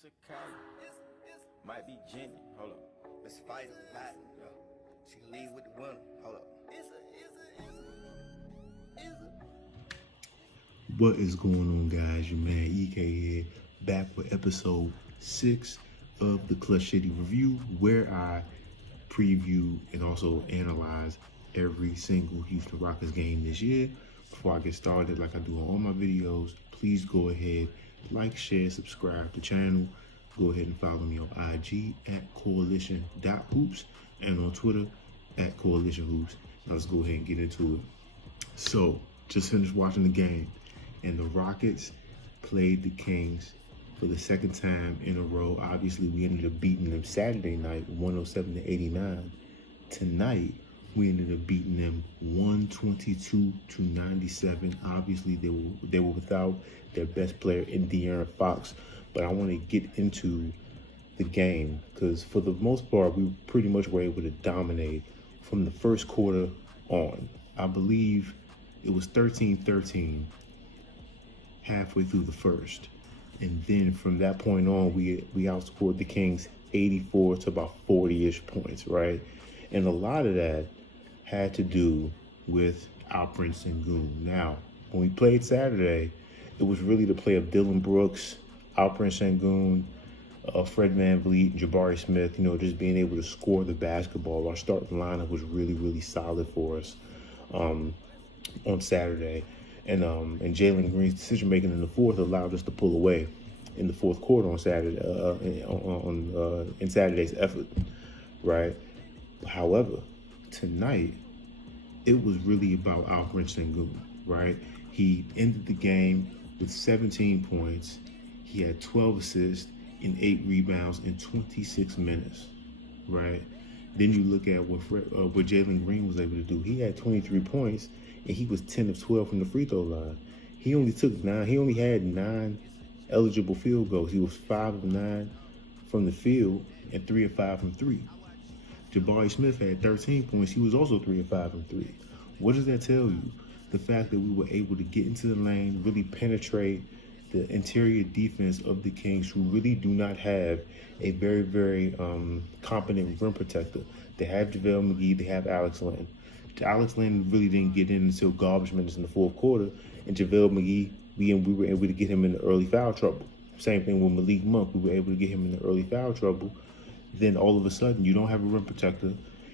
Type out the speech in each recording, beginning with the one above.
It's a Kylie. Might be Jenny. Hold up. Let's fight it, back. She can leave with the winner. Hold up. What is going on, guys? Your man EK here, back with episode 6 of the Clutch City Review, where I preview and also analyze every single Houston Rockets game this year. Before I get started, like I do on all my videos, please go ahead, like, share, subscribe to the channel. Go ahead and follow me on IG at coalition.hoops and on Twitter at coalitionhoops. Now let's go ahead and get into it. So, just finished watching the game, and the Rockets played the Kings for the second time in a row. Obviously, we ended up beating them Saturday night, 107-89. Tonight, we ended up beating them 122-97. Obviously, they were without their best player in De'Aaron Fox, but I want to get into the game because for the most part, we pretty much were able to dominate from the first quarter on. I believe it was 13-13 halfway through the first. And then from that point on, we outscored the Kings 84 to about 40-ish points, right? And a lot of that had to do with Alperen Sengun. Now, when we played Saturday, it was really the play of Dillon Brooks, Alperen Sengun, Fred VanVleet, Jabari Smith, just being able to score the basketball. Our starting lineup was really, really solid for us on Saturday. And Jalen Green's decision-making in the fourth allowed us to pull away in the fourth quarter on Saturday, in Saturday's effort, right? However, tonight, it was really about Alperen Sengun, right? He ended the game with 17 points. He had 12 assists and 8 rebounds in 26 minutes, right? Then you look at what Jalen Green was able to do. He had 23 points, and he was 10 of 12 from the free throw line. He only had 9 eligible field goals. He was 5 of 9 from the field and 3 of 5 from 3. Jabari Smith had 13 points. He was also 3 of 5 from 3. What does that tell you? The fact that we were able to get into the lane, really penetrate the interior defense of the Kings, who really do not have a very, very competent rim protector. They have JaVale McGee, they have Alex Len. Alex Len really didn't get in until garbage minutes in the fourth quarter, and JaVale McGee, we were able to get him in the early foul trouble. Same thing with Malik Monk, we were able to get him in the early foul trouble. Then all of a sudden, you don't have a rim protector,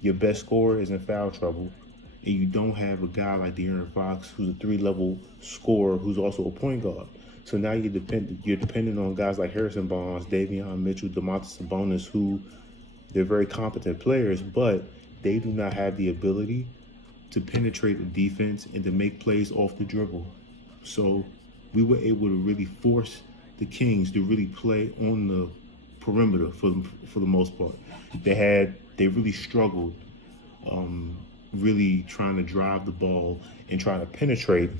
your best scorer is in foul trouble, and you don't have a guy like De'Aaron Fox, who's a 3-level scorer, who's also a point guard. So now you're dependent on guys like Harrison Barnes, Davion Mitchell, Domantas Sabonis, who they're very competent players, but they do not have the ability to penetrate the defense and to make plays off the dribble. So we were able to really force the Kings to really play on the perimeter for the most part. They really struggled, really trying to drive the ball and trying to penetrate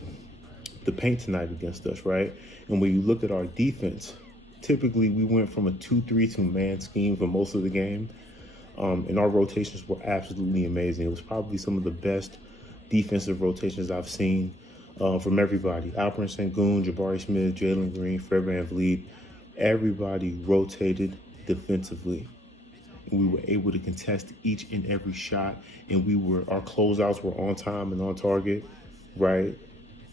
the paint tonight against us, right? And when you look at our defense, typically we went from a 2-3-2 man scheme for most of the game, and our rotations were absolutely amazing. It was probably some of the best defensive rotations I've seen from everybody. Alperen Sengun, Jabari Smith, Jalen Green, Fred VanVleet, everybody rotated defensively. And we were able to contest each and every shot, and our closeouts were on time and on target, right?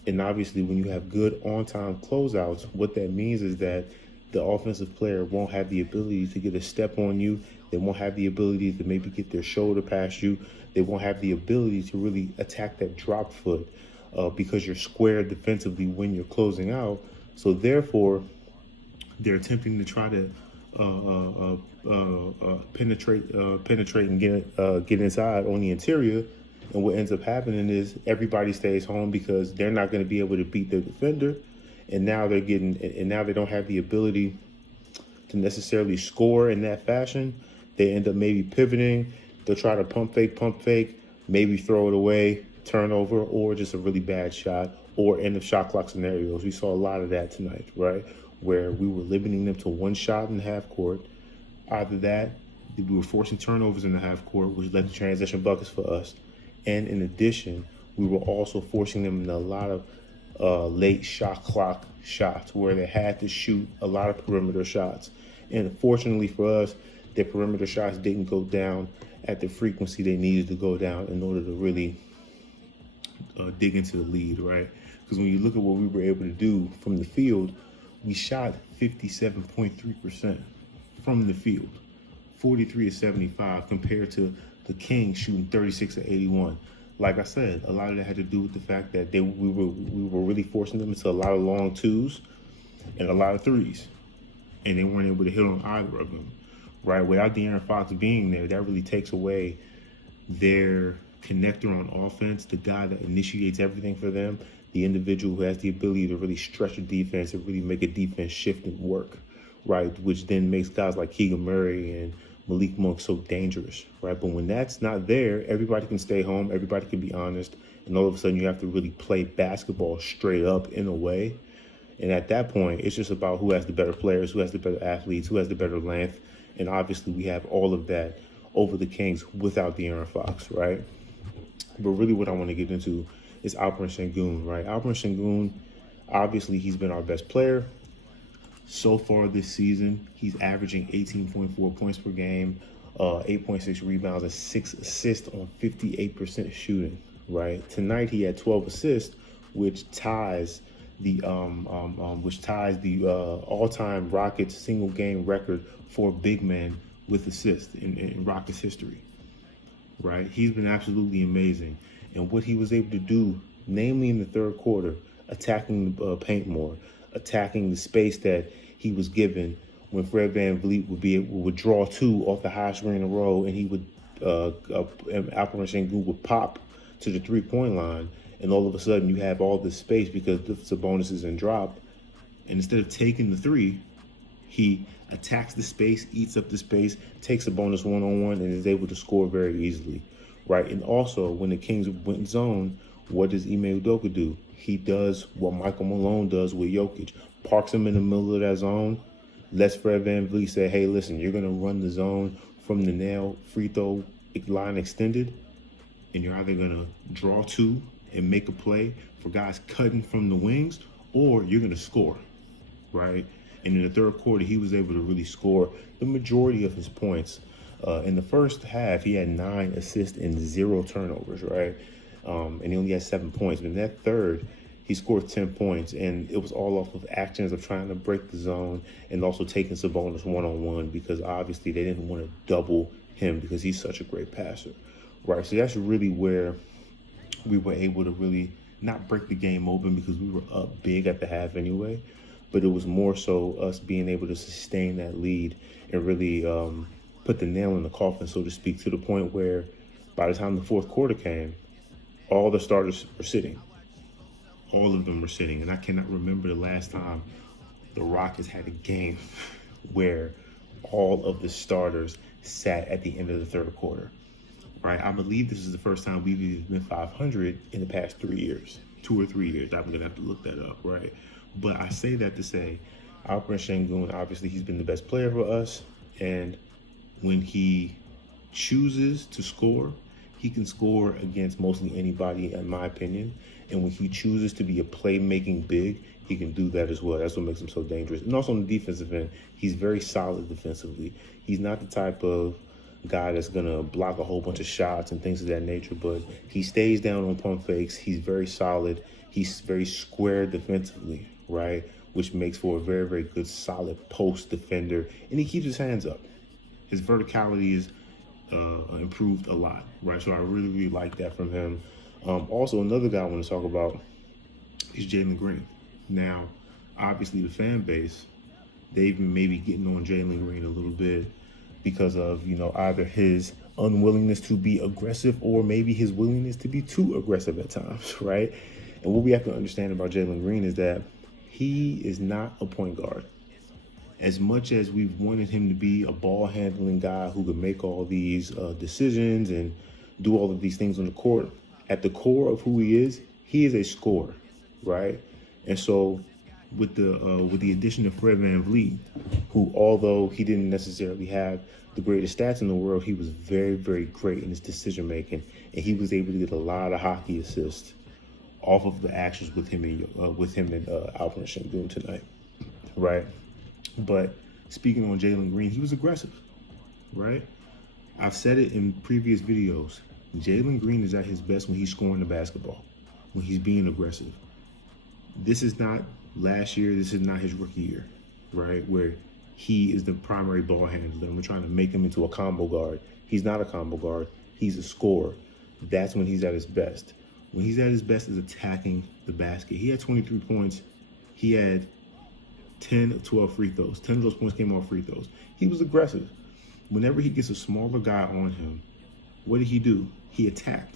And obviously, when you have good on-time closeouts, what that means is that the offensive player won't have the ability to get a step on you. They won't have the ability to maybe get their shoulder past you. They won't have the ability to really attack that drop foot because you're square defensively when you're closing out. So therefore, they're attempting to try to penetrate and get inside on the interior. And what ends up happening is everybody stays home because they're not going to be able to beat their defender. And now they don't have the ability to necessarily score in that fashion. They end up maybe pivoting. They'll try to pump fake, maybe throw it away, turnover, or just a really bad shot, or end of shot clock scenarios. We saw a lot of that tonight, right? Where we were limiting them to one shot in the half court. Either that, we were forcing turnovers in the half court, which led to transition buckets for us. And in addition, we were also forcing them in a lot of late shot clock shots where they had to shoot a lot of perimeter shots. And fortunately for us, their perimeter shots didn't go down at the frequency they needed to go down in order to really dig into the lead, right? Because when you look at what we were able to do from the field, we shot 57.3% from the field, 43 to 75 compared to the Kings shooting 36 to 81. Like I said, a lot of that had to do with the fact that we were really forcing them into a lot of long twos and a lot of threes, and they weren't able to hit on either of them, right? Without De'Aaron Fox being there, that really takes away their connector on offense, the guy that initiates everything for them, the individual who has the ability to really stretch a defense and really make a defense shift and work, right? Which then makes guys like Keegan Murray and Malik Monk so dangerous, right? But when that's not there, everybody can stay home, everybody can be honest, and all of a sudden you have to really play basketball straight up in a way. And at that point, it's just about who has the better players, who has the better athletes, who has the better length. And obviously we have all of that over the Kings without De'Aaron Fox, right? But really what I want to get into is Alperen Sengun, right? Alperen Sengun, obviously he's been our best player. So far this season, he's averaging 18.4 points per game, 8.6 rebounds, and 6 assists on 58% shooting, right? Tonight he had 12 assists, which ties the all-time Rockets single game record for big men with assists in Rockets history, right? He's been absolutely amazing. And what he was able to do, namely in the third quarter, attacking the paint more, attacking the space that he was given when Fred VanVleet would draw two off the high screen in a row, and he would Alperen Sengun would pop to the three-point line, and all of a sudden you have all this space because the Sabonis is in drop, and instead of taking the three, he attacks the space, eats up the space, takes Sabonis one-on-one, and is able to score very easily, right? And also, when the Kings went zone, what does Ime Udoka do? He does what Michael Malone does with Jokic, parks him in the middle of that zone, lets Fred VanVleet say, hey, listen, you're going to run the zone from the nail free throw line extended, and you're either going to draw two and make a play for guys cutting from the wings, or you're going to score, right? And in the third quarter, he was able to really score the majority of his points. In the first half, he had 9 assists and 0 turnovers, right? And he only had 7 points. But in that third, he scored 10 points, and it was all off of actions of trying to break the zone and also taking Sabonis one-on-one, because obviously they didn't want to double him because he's such a great passer, right? So that's really where we were able to really not break the game open, because we were up big at the half anyway, but it was more so us being able to sustain that lead and really put the nail in the coffin, so to speak, to the point where by the time the fourth quarter came, all the starters were sitting. All of them were sitting. And I cannot remember the last time the Rockets had a game where all of the starters sat at the end of the third quarter, right? I believe this is the first time we've been 500 in the past 3 years, 2 or 3 years. I'm going to have to look that up, right? But I say that to say, Alperen Sengun, obviously he's been the best player for us. And when he chooses to score, he can score against mostly anybody, in my opinion. And when he chooses to be a playmaking big, he can do that as well. That's what makes him so dangerous. And also on the defensive end, he's very solid defensively. He's not the type of guy that's going to block a whole bunch of shots and things of that nature, but he stays down on pump fakes. He's very solid. He's very square defensively, right? Which makes for a very, very good, solid post defender. And he keeps his hands up. His verticality is improved a lot, right? So I really, really like that from him. Also, another guy I want to talk about is Jalen Green. Now, obviously, the fan base, they've been maybe getting on Jalen Green a little bit because of, either his unwillingness to be aggressive or maybe his willingness to be too aggressive at times, right? And what we have to understand about Jalen Green is that he is not a point guard. As much as we've wanted him to be a ball-handling guy who could make all these decisions and do all of these things on the court, at the core of who he is a scorer, right? And so with the addition of Fred VanVleet, who, although he didn't necessarily have the greatest stats in the world, he was very, very great in his decision-making, and he was able to get a lot of hockey assists off of the actions with him and Alperen Şengün tonight, right? But speaking on Jalen Green, he was aggressive, right? I've said it in previous videos. Jalen Green is at his best when he's scoring the basketball, when he's being aggressive. This is not last year. This is not his rookie year, right? Where he is the primary ball handler and we're trying to make him into a combo guard. He's not a combo guard. He's a scorer. That's when he's at his best. When he's at his best is attacking the basket. He had 23 points. He had 10 of 12 free throws. 10 of those points came off free throws. He was aggressive. Whenever he gets a smaller guy on him, what did he do? He attacked.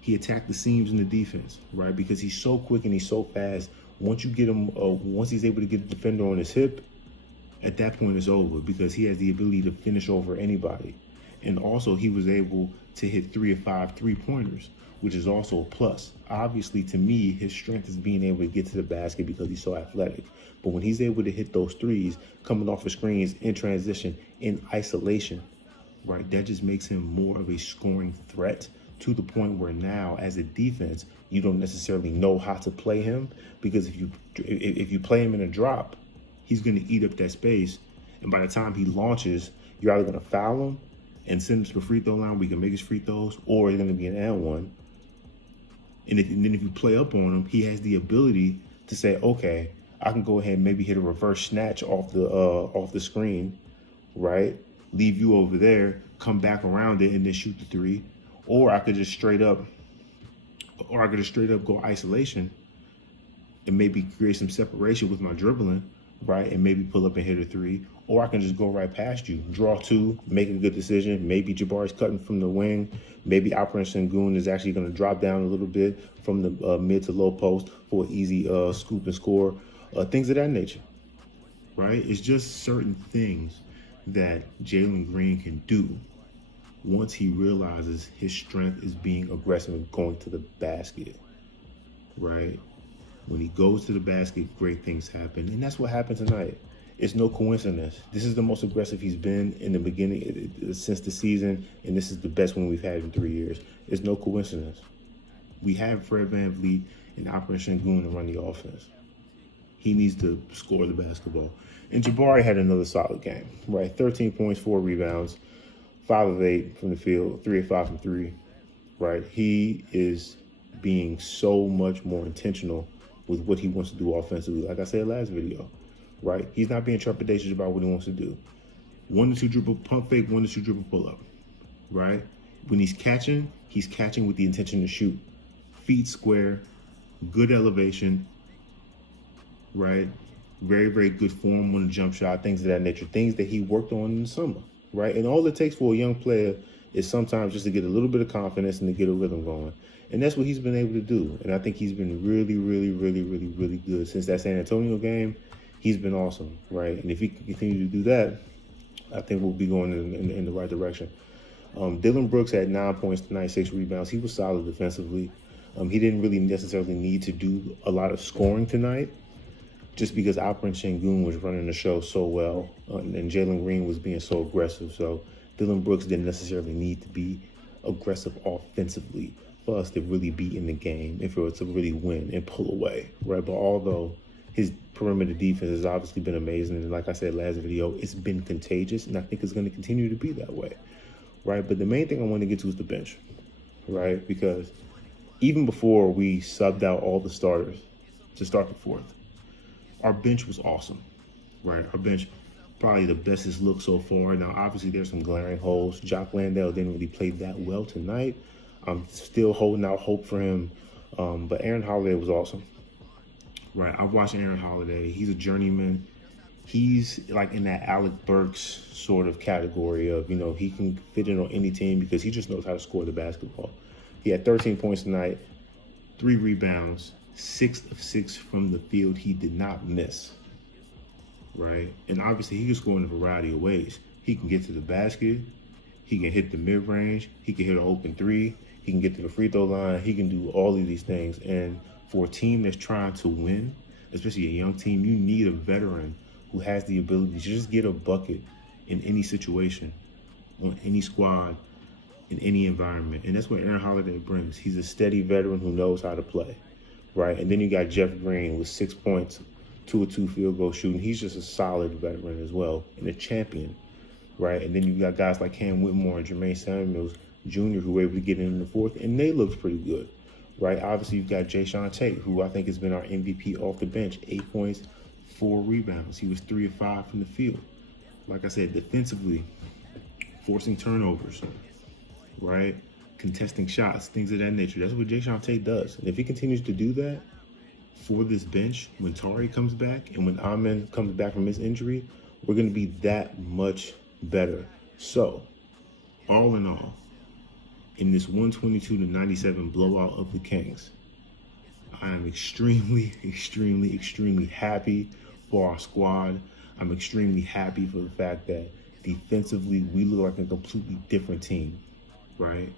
He attacked the seams in the defense, right? Because he's so quick and he's so fast. Once you get him, once he's able to get the defender on his hip, at that point it's over because he has the ability to finish over anybody. And also he was able to hit 3 of 5 3-pointers, which is also a plus. Obviously, to me, his strength is being able to get to the basket because he's so athletic. But when he's able to hit those threes, coming off of screens, in transition, in isolation, right, that just makes him more of a scoring threat to the point where now, as a defense, you don't necessarily know how to play him because if you play him in a drop, he's going to eat up that space. And by the time he launches, you're either going to foul him and send him to the free throw line where he can make his free throws, or it's going to be an and one. And then if you play up on him, he has the ability to say, okay, I can go ahead and maybe hit a reverse snatch off the screen, right? Leave you over there, come back around it, and then shoot the three. Or I could just straight up go isolation and maybe create some separation with my dribbling, right? And maybe pull up and hit a three. Or I can just go right past you, draw two, make a good decision. Maybe Jabari's cutting from the wing. Maybe Alperen Şengün is actually going to drop down a little bit from the mid to low post for an easy scoop and score, things of that nature, right? It's just certain things that Jalen Green can do once he realizes his strength is being aggressive and going to the basket, right? When he goes to the basket, great things happen. And that's what happened tonight. It's no coincidence. This is the most aggressive he's been in the beginning since the season, and this is the best one we've had in 3 years. It's no coincidence. We have Fred VanVleet and Alperen Şengün to run the offense. He needs to score the basketball. And Jabari had another solid game, right? 13 points, 4 rebounds, 5 of 8 from the field, 3 of 5 from 3, right? He is being so much more intentional with what he wants to do offensively. Like I said last video, right? He's not being trepidatious about what he wants to do. 1 to 2 dribble pump fake, 1 to 2 dribble pull up, right? When he's catching with the intention to shoot. Feet square, good elevation, right? Very, very good form on the jump shot, things of that nature, things that he worked on in the summer, right? And all it takes for a young player is sometimes just to get a little bit of confidence and to get a rhythm going. And that's what he's been able to do. And I think he's been really, really, really, really, really good. Since that San Antonio game, he's been awesome, right? And if he can continue to do that, I think we'll be going in the right direction. Dylan Brooks had 9 points tonight, 6 rebounds. He was solid defensively. He didn't really necessarily need to do a lot of scoring tonight just because Alperen Şengün was running the show so well and Jalen Green was being so aggressive. So Dylan Brooks didn't necessarily need to be aggressive offensively for us to really be in the game and for us to really win and pull away, right? But although his perimeter defense has obviously been amazing, and like I said last video, it's been contagious, and I think it's going to continue to be that way, right? But the main thing I want to get to is the bench, right? Because even before we subbed out all the starters to start the fourth, our bench was awesome, right? Our bench, probably the best it's looked so far. Now, obviously, there's some glaring holes. Jock Landale didn't really play that well tonight. I'm still holding out hope for him, but Aaron Holiday was awesome, right? I've watched Aaron Holiday. He's a journeyman. He's like in that Alec Burks sort of category of, you know, he can fit in on any team because he just knows how to score the basketball. He had 13 points tonight, 3 rebounds, 6 of 6 from the field. He did not miss, right? And obviously he can score in a variety of ways. He can get to the basket. He can hit the mid-range. He can hit an open 3. He can get to the free throw line. He can do all of these things. And for a team that's trying to win, especially a young team, you need a veteran who has the ability to just get a bucket in any situation, on any squad, in any environment. And that's what Aaron Holiday brings. He's a steady veteran who knows how to play, right? And then you got Jeff Green with 6 points, 2 of 2 field goal shooting. He's just a solid veteran as well and a champion, right? And then you got guys like Cam Whitmore and Jermaine Samuels Jr. who were able to get in the fourth, and they looked pretty good, right? Obviously, you've got Jayshawn Tate, who I think has been our MVP off the bench, 8 points, 4 rebounds. He was 3 of 5 from the field. Like I said, defensively, forcing turnovers, right? Contesting shots, things of that nature. That's what Jayshawn Tate does. And if he continues to do that for this bench, when Tari comes back and when Amen comes back from his injury, we're going to be that much better. So, all in all, in this 122-97 blowout of the Kings, I am extremely, extremely, extremely happy for our squad. I'm extremely happy for the fact that defensively, we look like a completely different team, right?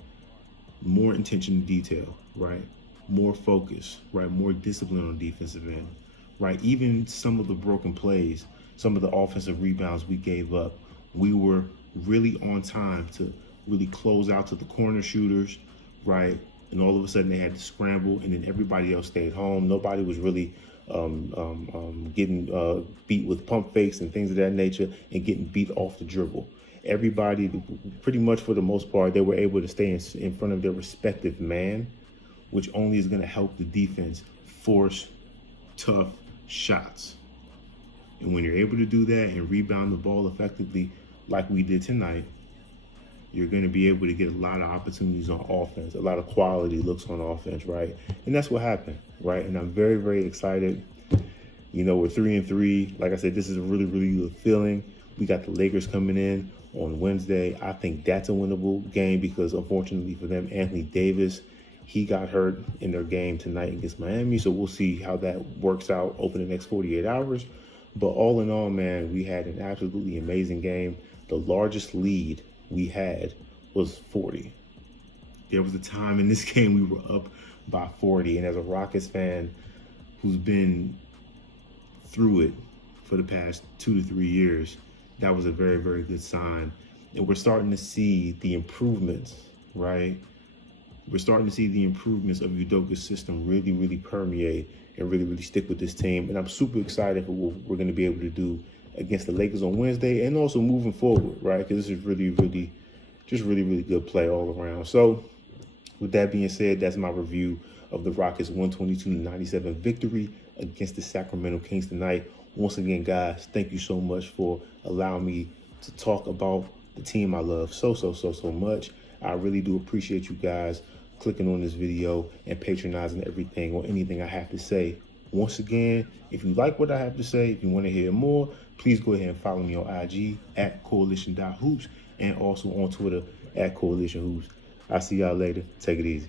More attention to detail, right? More focus, right? More discipline on defensive end, right? Even some of the broken plays, some of the offensive rebounds we gave up, we were really on time to really close out to the corner shooters, right? And all of a sudden they had to scramble, and then everybody else stayed home. Nobody was really getting beat with pump fakes and things of that nature and getting beat off the dribble. Everybody, pretty much for the most part, they were able to stay in front of their respective man, which only is going to help the defense force tough shots. And when you're able to do that and rebound the ball effectively like we did tonight, you're going to be able to get a lot of opportunities on offense, a lot of quality looks on offense, right? And that's what happened, right? And I'm very, very excited. You know, we're 3-3. Like I said, this is a really, really good feeling. We got the Lakers coming in on Wednesday. I think that's a winnable game because, unfortunately for them, Anthony Davis, he got hurt in their game tonight against Miami. So we'll see how that works out over the next 48 hours. But all in all, man, we had an absolutely amazing game. The largest lead we had was 40. There was a time in this game we were up by 40. And as a Rockets fan who's been through it for the past 2 to 3 years, that was a very, very good sign. And we're starting to see the improvements, right? We're starting to see the improvements of Udoka's system really, really permeate and really, really stick with this team. And I'm super excited for what we're going to be able to do against the Lakers on Wednesday and also moving forward, right? Because this is really, really, just really, really good play all around. So with that being said, that's my review of the Rockets 122-97 victory against the Sacramento Kings tonight. Once again, guys, thank you so much for allowing me to talk about the team I love so much. I really do appreciate you guys clicking on this video and patronizing everything or anything I have to say. Once again, if you like what I have to say, if you want to hear more, please go ahead and follow me on IG at coalition.hoops and also on Twitter at coalitionhoops. I'll see y'all later. Take it easy.